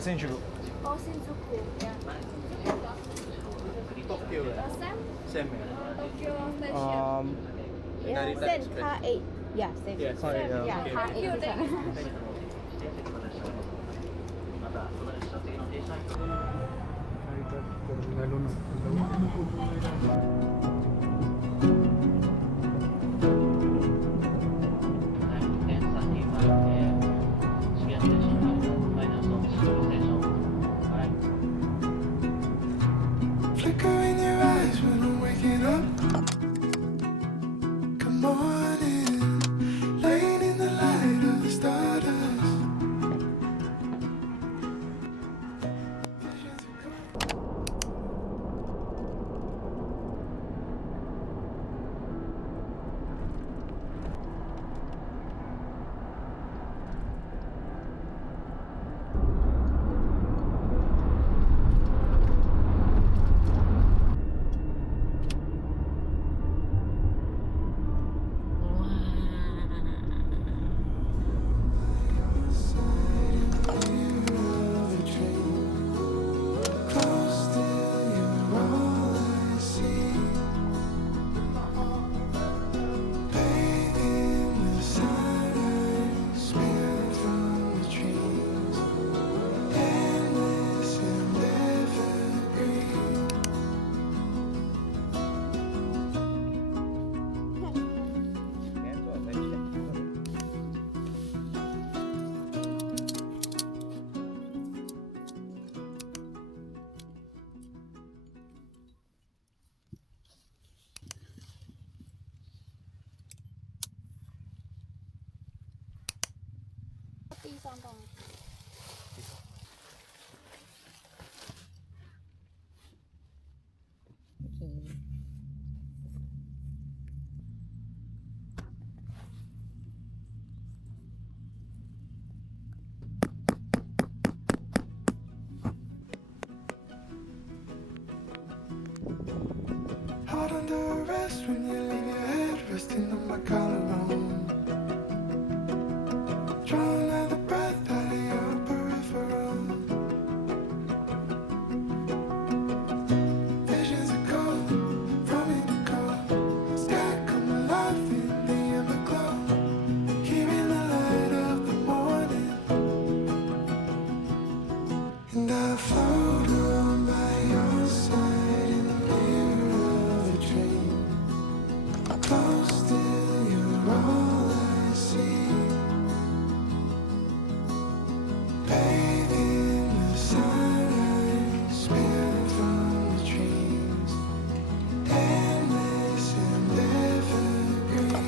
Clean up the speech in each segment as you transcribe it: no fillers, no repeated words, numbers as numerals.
Shinjuku. Oh, Shinjuku. Yeah. Tokyo ya? Sam? Same ya? Tokyo Station. Narita Yeah, same Express. car 8. Yeah, same. Yes. Oh, yeah, Yeah, okay. car 8 di sana. Narita Terminal 1. Flicker in your eyes when I'm waking up. Good morning, laying in the light of the stardust. Hard under arrest when you leave your head resting on my collarbone. Drawing out the breath out of your peripheral. Visions of gold from indigo. Sky come alive in the amber glow. Hearing the light of the morning. And I float on by your side in the mirror of the dream. Close till you're all I see. Bathe in the sunrise, spin from the trees. Endless and evergreen.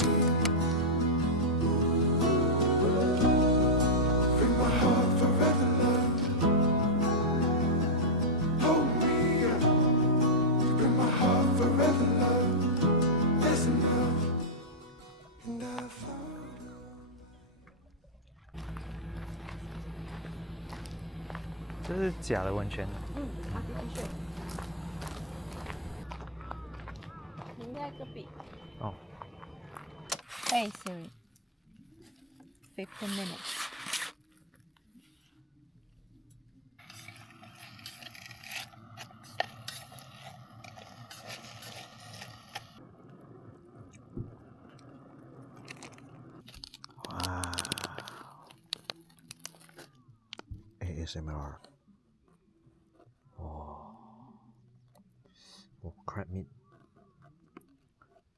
Free my heart forever, love. Hold me up. Free my heart forever, love. That's enough. And I float on. 这是假的温泉。啊，继续。你那个笔。哦。 Hey Siri. 15 minutes. ASMR. Crab meat.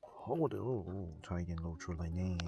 好的哦，差一点露出来呢。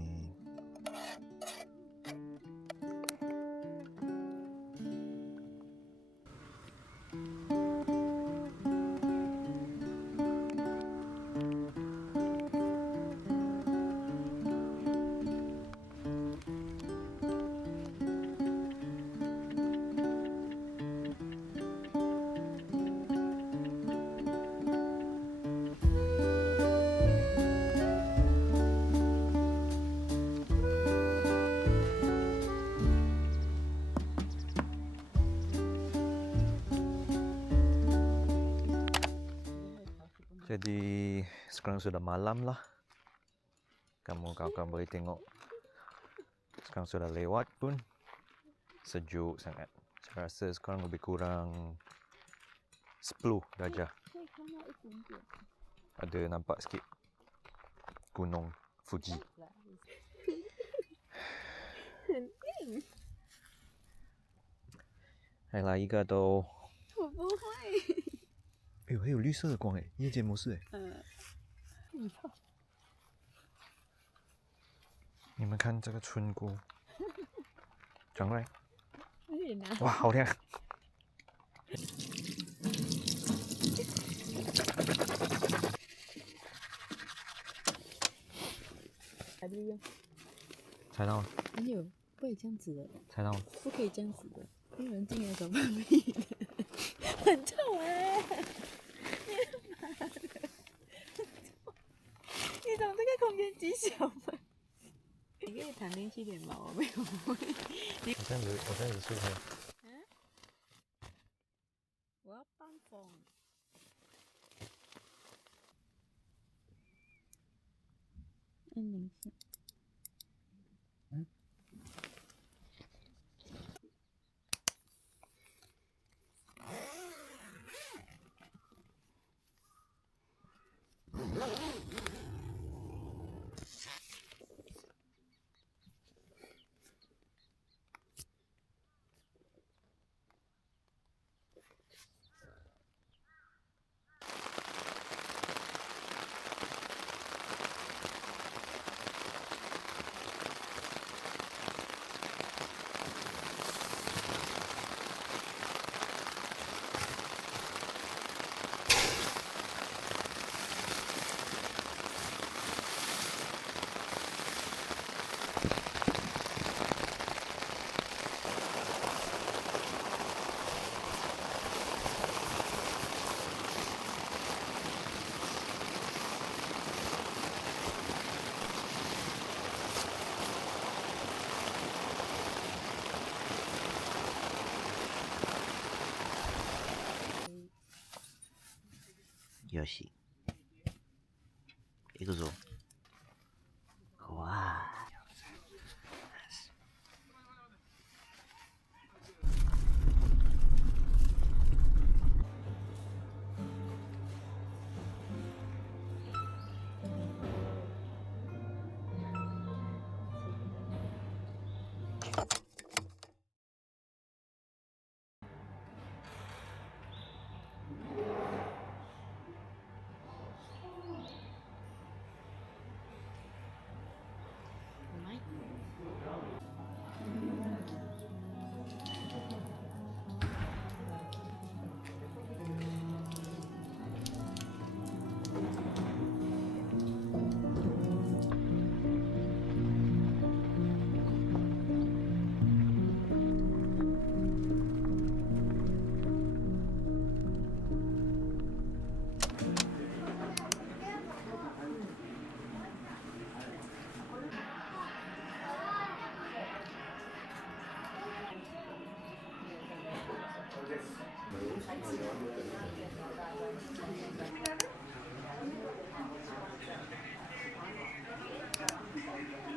Jadi sekarang sudah malam lah. Kamu kawan-kawan boleh tengok. Sekarang sudah lewat pun. Sejuk sangat. Saya rasa sekarang lebih kurang 10 darjah. 可以看到一点点。 Ada nampak sikit gunung Fuji. 很硬，还来一个都，我不会。哎呦，还有绿色的光哎，夜间模式哎。你们看这个村姑，转过来，有点难。哇，好亮！还利用。猜到了，没有，不可以这样子的，猜到了。不可以这样子的，会有人进来找放屁的，很臭哎、妈的，你懂这个空间极小吗？你可以弹进去点吗？我没有不会。我这样子睡开。我要搬风。按铃声。よし。行くぞ。わあ。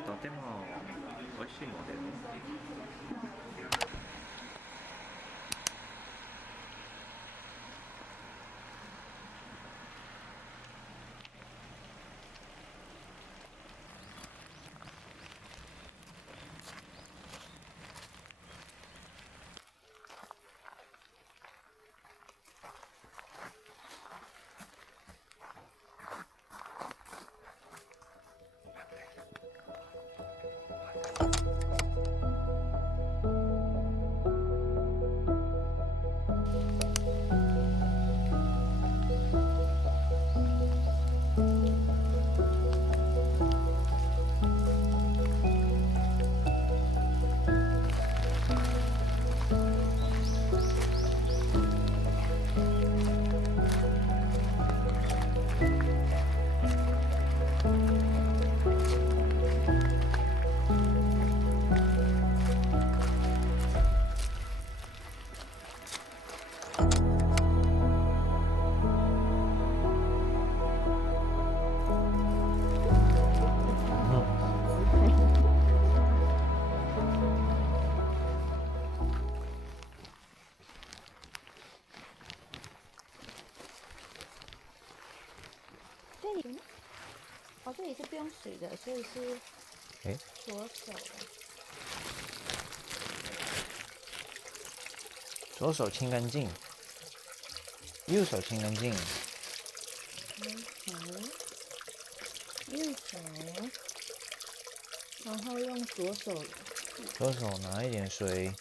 とても美味しいので里？哦，这里是不用水的，所以是诶，左手的。左手清干净，右手清干净。右手，然后用左手。左手拿一点水，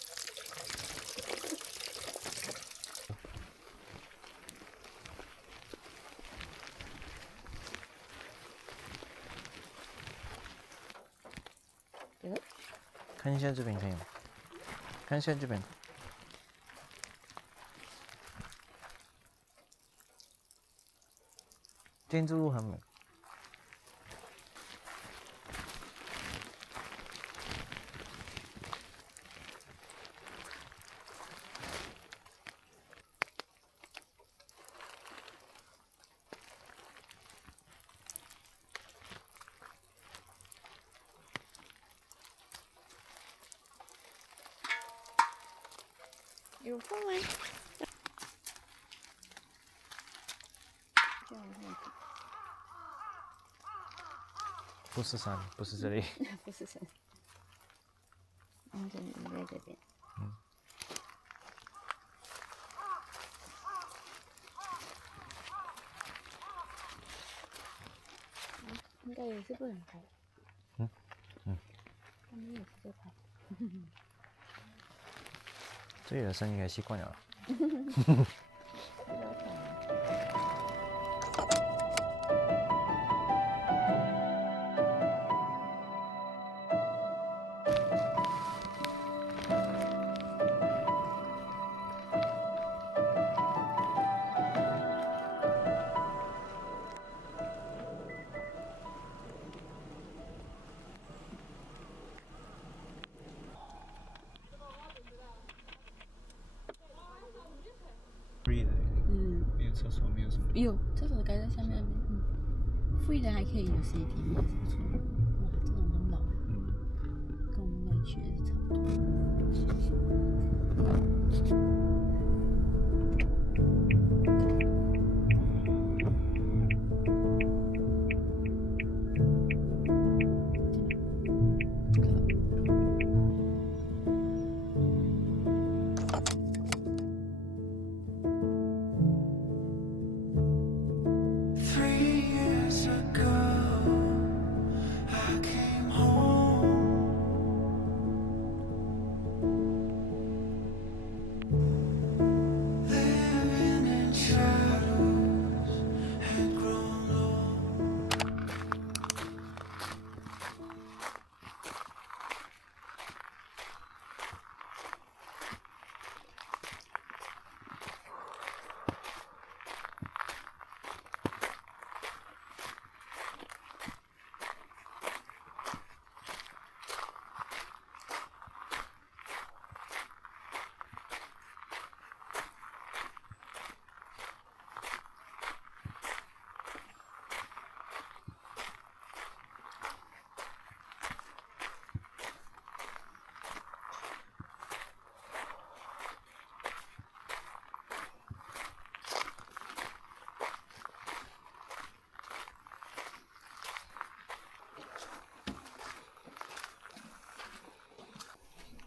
看一下这边可以吗？看一下这边。建筑物很美。有风吗？这样看。不是山，不是这里。不是神。这里在这边。应该也是不能拍。他们也是在拍。这里的声音还习惯了。free 的，没有厕所，没有什么。有厕所盖在下面那边。free 的还可以有 CCTV，也是不错。哇，这种很老，跟我们那去的是差不多。3 years ago, I came home. Living in shadows had grown low.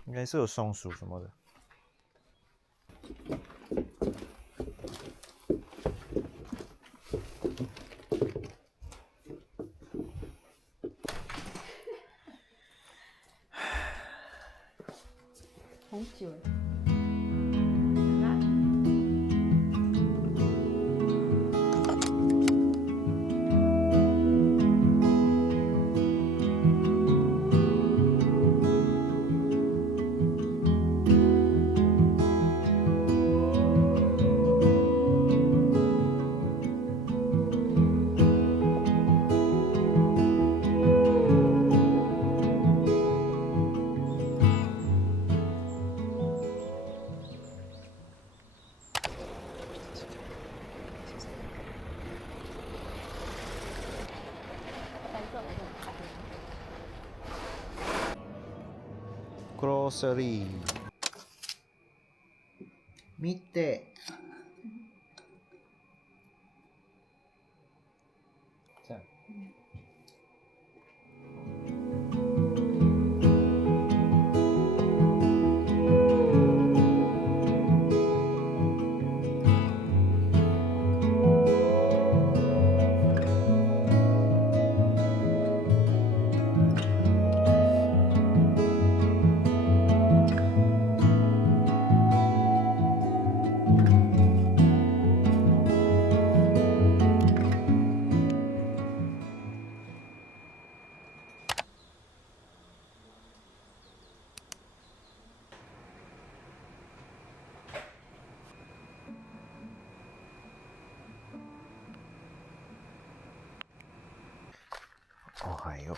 应该是有松鼠什么的。红酒。grocery。見て。おはよう。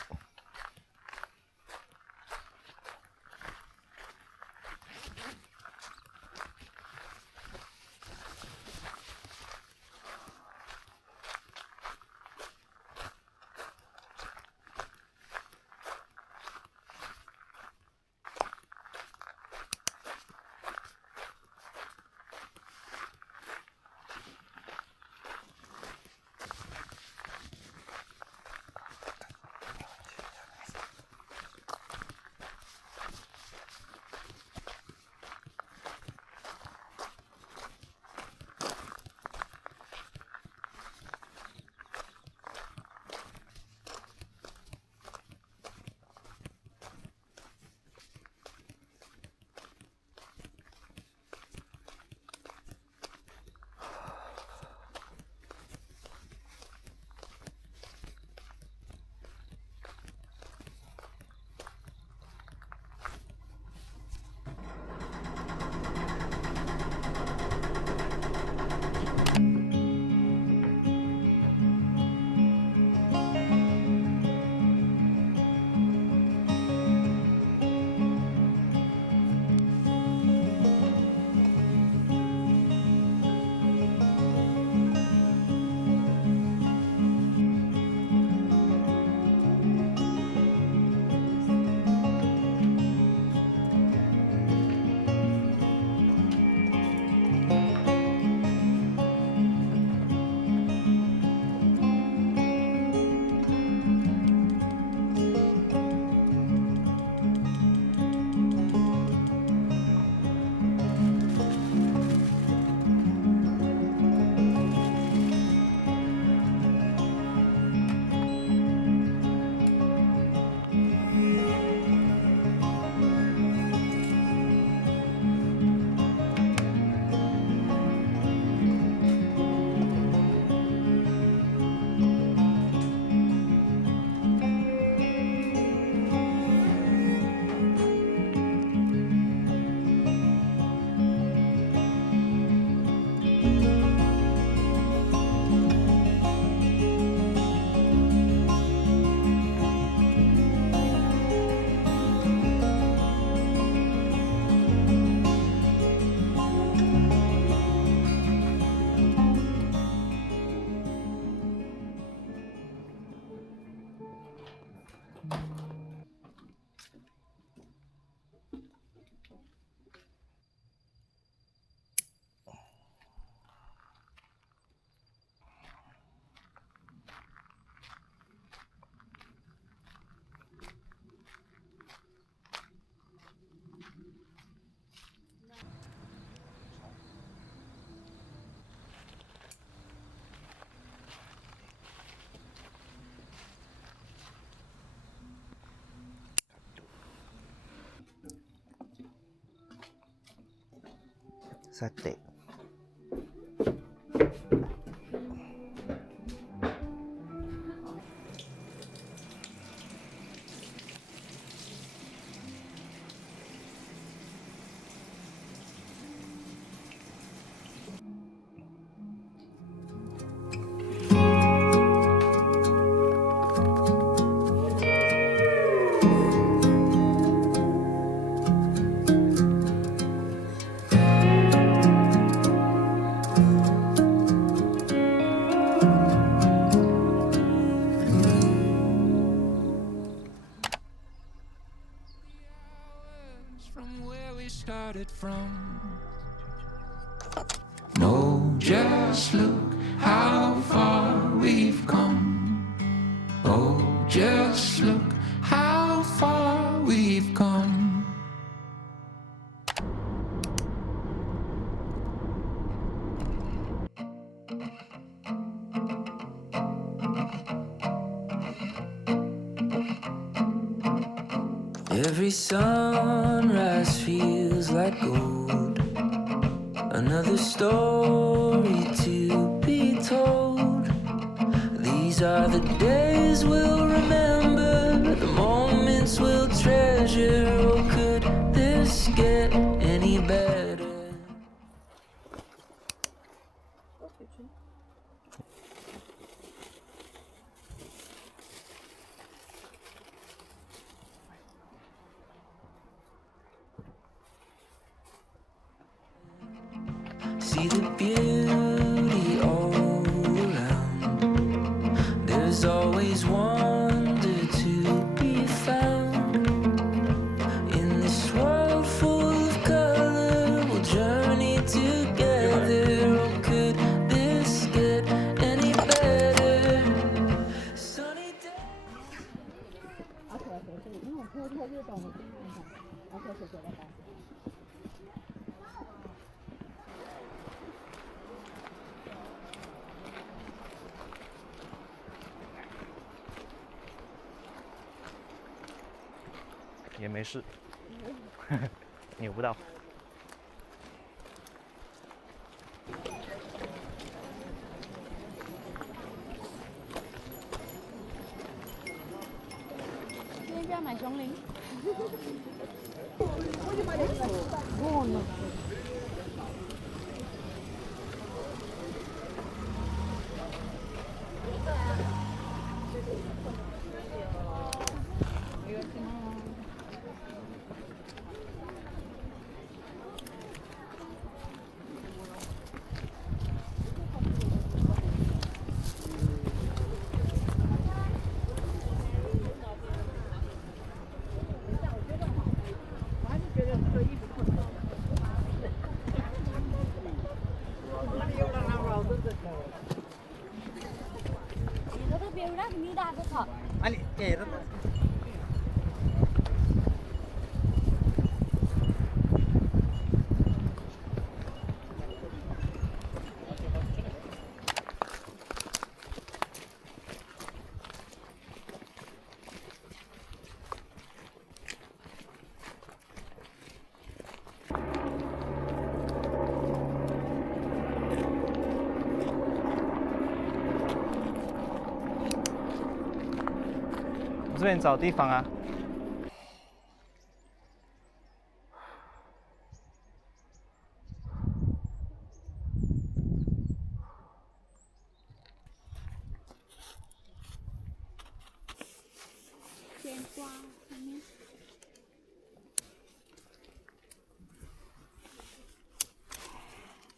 さて。From where we started from. No, just look how far we've come. Oh, just look how far we've come. Every sunrise feels like gold. Another story to be told. These are the days we'll remember, the moments we'll treasure. Oh, could this get any better? see the beauty all around. There's always wonder to be found. In this world full of color, we'll journey together. Oh, could this get any better? Sunny day. 也没事，扭不到。今天就要买熊铃。Itu biar ni dah tu. Ali, itu.这边找地方啊。先刮上面。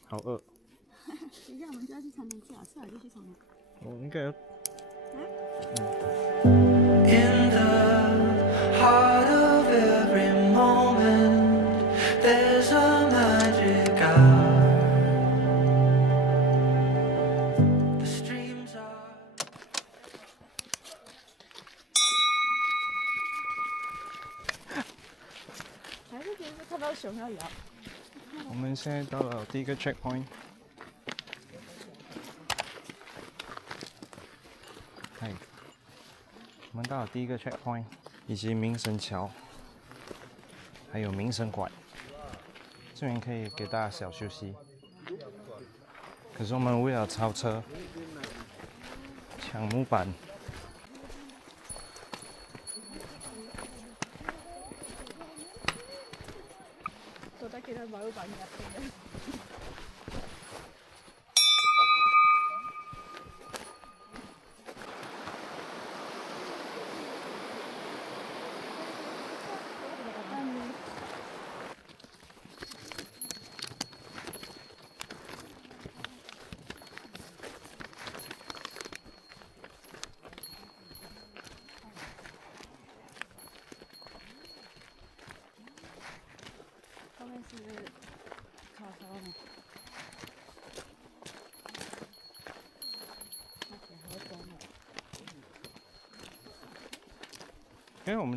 好饿。等一下我们就要去长城，吃好就去长城。我应该要。 In the heart of every moment, there's a magic hour. The streams are. 还是觉得看到熊要摇。我们现在到了第一个 checkpoint。嗨，我们到了第一个 checkpoint， 以及民生桥，还有民生馆，这边可以给大家小休息。可是我们为了超车，抢木板。 kita baru banyak.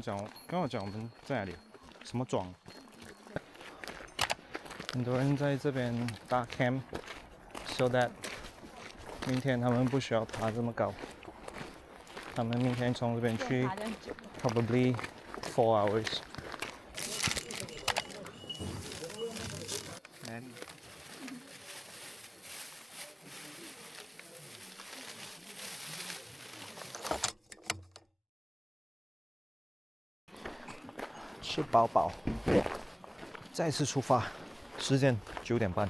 刚刚我讲我们在哪里？什么庄？很多人在这边搭 camp，so that 明天他们不需要爬这么高。他们明天从这边去 ，probably 4 hours。吃饱饱，再次出发，时间9点半。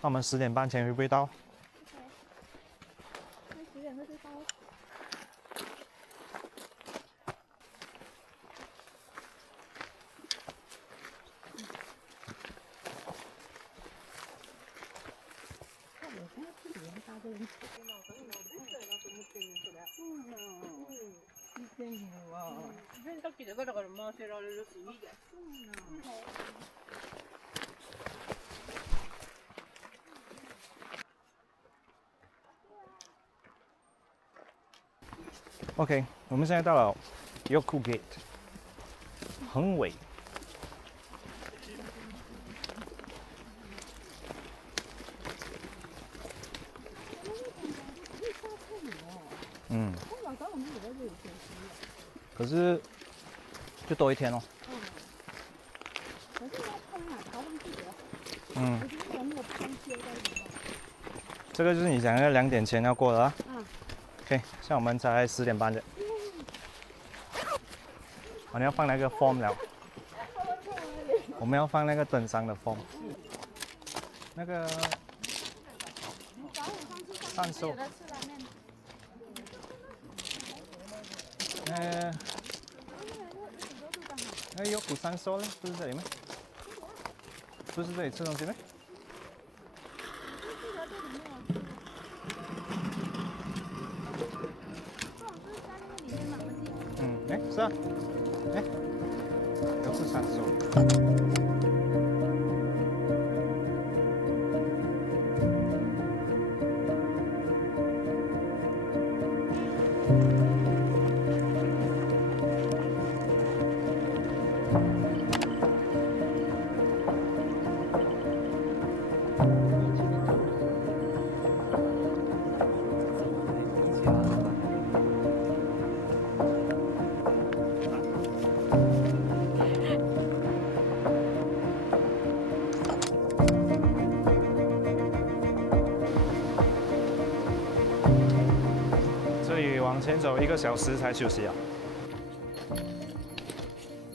那我们10点半前会不会到？ 10点会到。OK， 我们现在到了 Yoku Gate， 横尾。嗯。可是就多一天哦。嗯。这个就是你讲的2点前要过的啊。OK， 像我们才10点半的。你要放那个 form 了。我们要放那个登山的 form。那个上寿。有古山寿嘞，不是这里吗？不是这里吃东西吗？是啊，有古山寿。往前走1个小时才休息啊，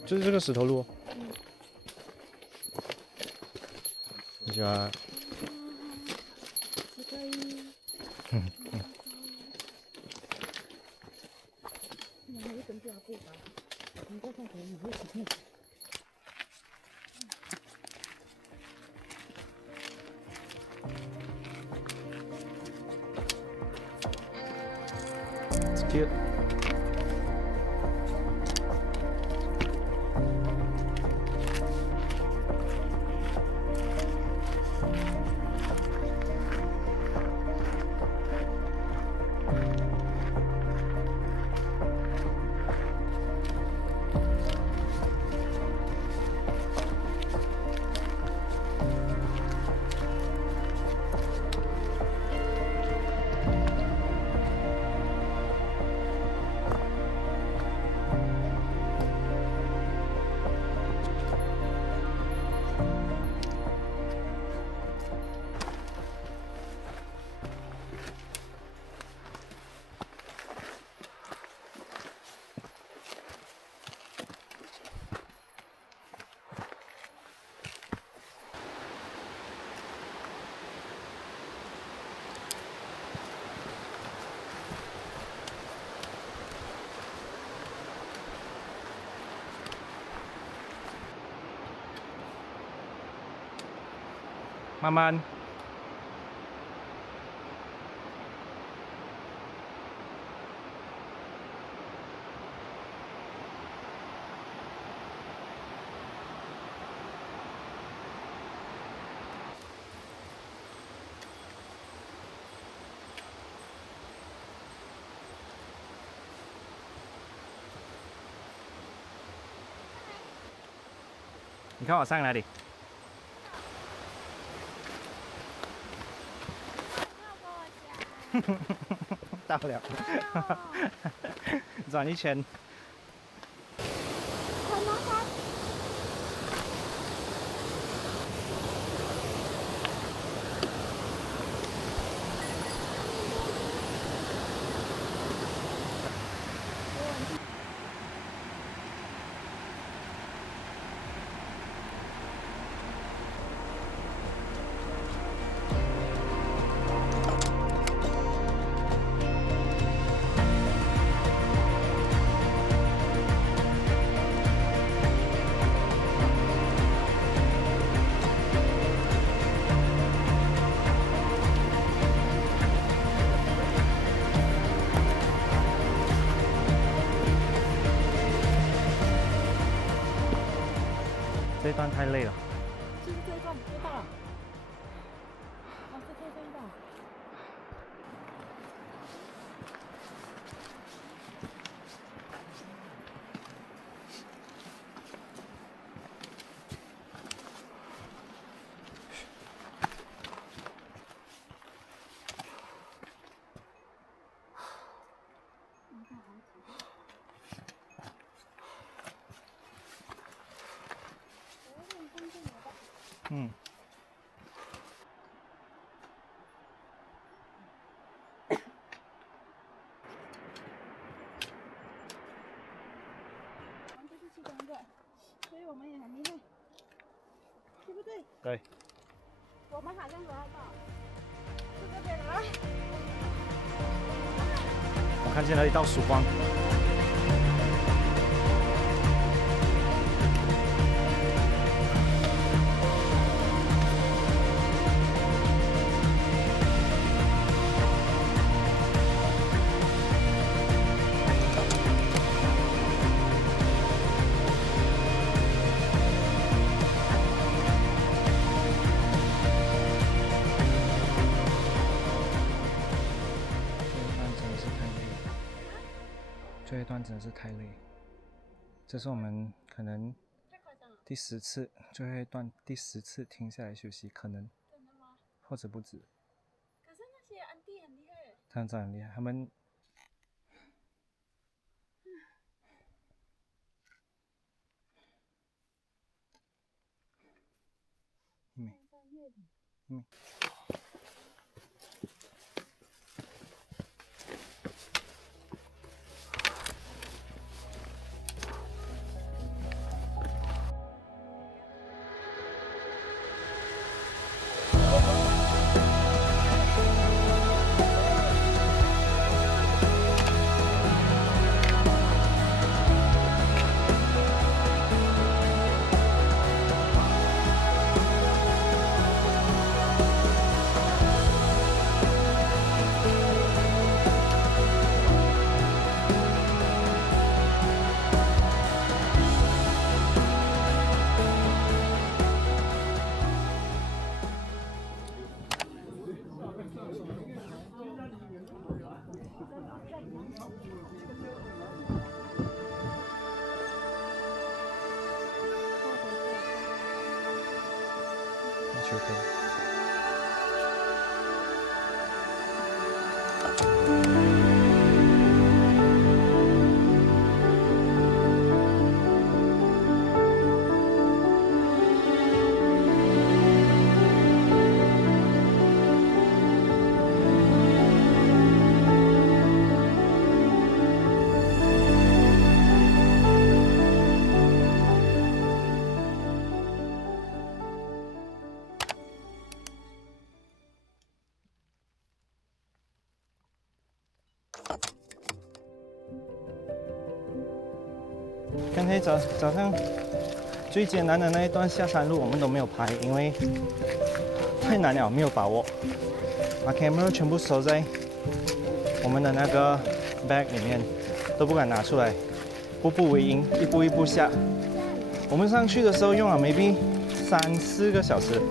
就是这个石头路哦。你喜欢？It's cute.慢慢。你看我上哪里？到了，转一圈。一段太累了。就是这一段多大了？哦，这一段大。嗯。我们这是其中一个，所以我们也很厉害，对不对？对。我们好像来到，是这边了。我看见了一道曙光。这一段真的是太累，这是我们可能第10次，最后一段第10次停下来休息，可能，真的吗？或者不止。可是那些安迪很厉害耶。他们真的很厉害，他们。球队。刚才早上最艰难的那一段下山路我们都没有拍，因为太难了，没有把握。把 camera 全部收在我们的那个 bag 里面，都不敢拿出来，步步为营，一步一步下。我们上去的时候用了 maybe 3-4个小时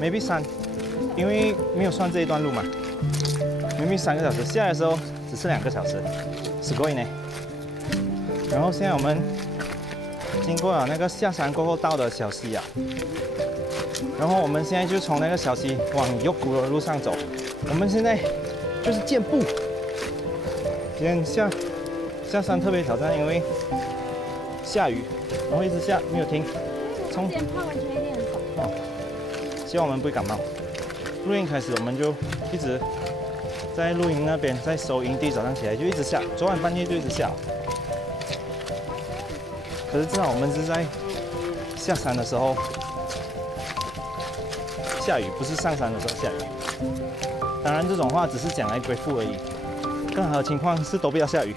，maybe 3，因为没有算这一段路嘛 ，maybe 3个小时。下来的时候只是2个小时，すごいね。然后现在我们经过了那个下山过后到的小溪啊，然后我们现在就从那个小溪往右谷的路上走。我们现在就是健步。今天下山特别挑战，因为下雨，然后一直下没有停。从之前泡温泉一定很爽。哦，希望我们不会感冒。露营开始我们就一直在露营那边在收营地，早上起来就一直下，昨晚半夜就一直下。可是至少我们是在下山的时候下雨，不是上山的时候下雨。当然这种话只是讲来归附而已，更好的情况是都不要下雨。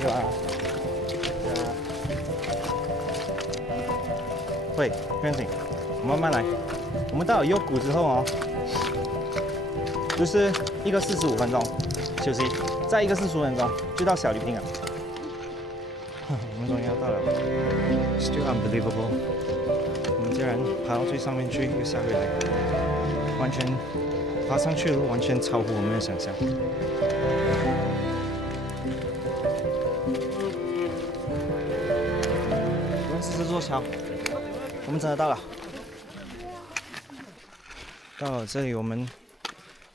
对吧？会，不用紧，我们慢慢来。我们到了右谷之后哦，就是一个45分钟休息，再一个45分钟就到小旅坪了。我们终于要到了，Still unbelievable。我们竟然爬到最上面去，又下回来，完全爬上去了，完全超乎我们的想象。我们是这座桥，我们真的到了。到了这里，我们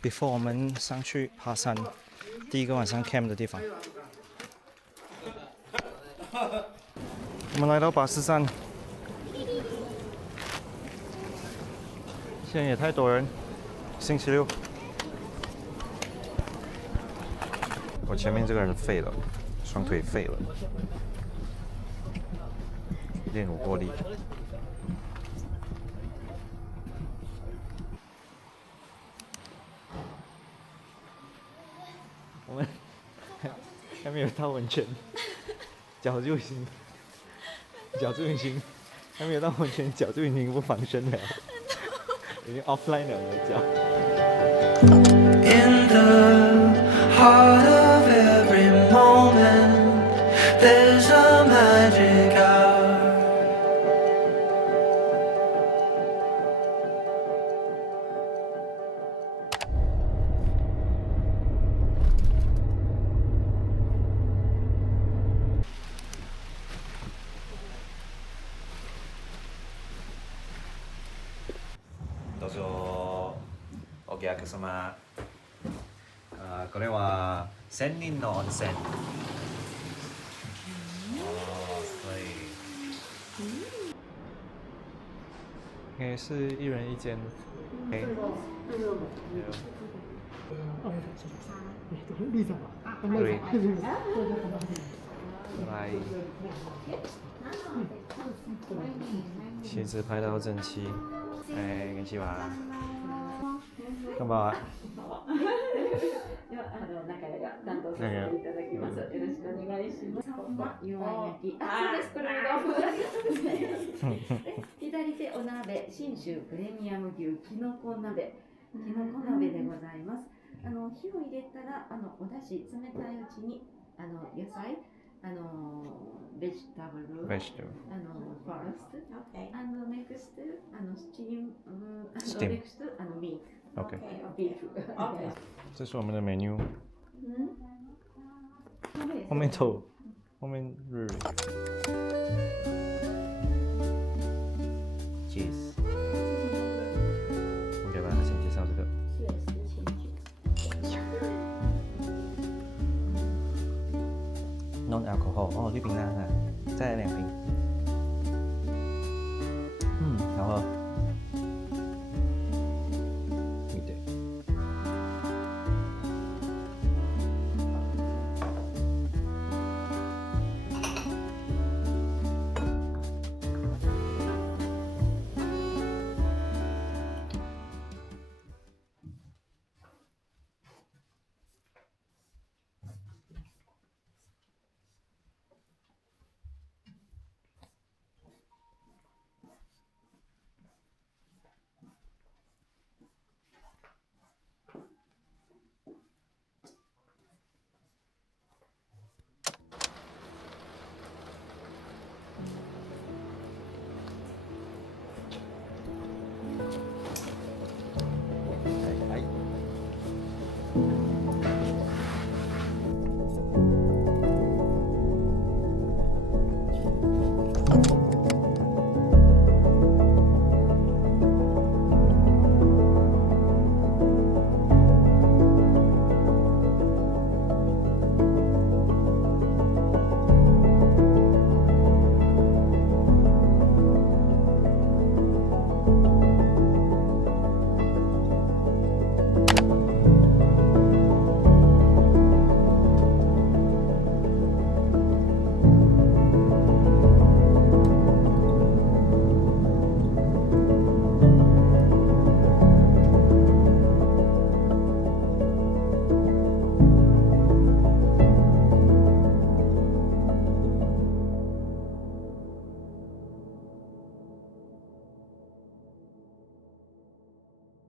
before 我们上去爬山，第一个晚上 camp 的地方。我们来到巴士站，现在也太多人，星期六。我前面这个人废了，双腿废了，练武过力。我们还没有到温泉，脚就已经还没有到温泉，脚就已经不防身了，已经 offline 了，我的脚。 In the heart of every moment, there's a magic hour. Dozo o客様。これは1000人の温泉。应该是一人一间。OK。对。来。鞋子排到整齐。哎，こんにちは。こんばんは。中屋が担当させていただきます。よろしくお願いします。弱い焼き。そうです。これうどん。ありがとうございます。左手お鍋、信州プレミアム牛きのこ鍋。きのこ鍋でございます。火を入れたらお出汁冷たいうちに野菜ベジタブル。first and next steam next meat. OK。 beef. 这是我们的 menu。后面走，后面日。Cheese。你给大家先介绍这个。Non alcohol 哦，绿冰奶啊，再来2瓶。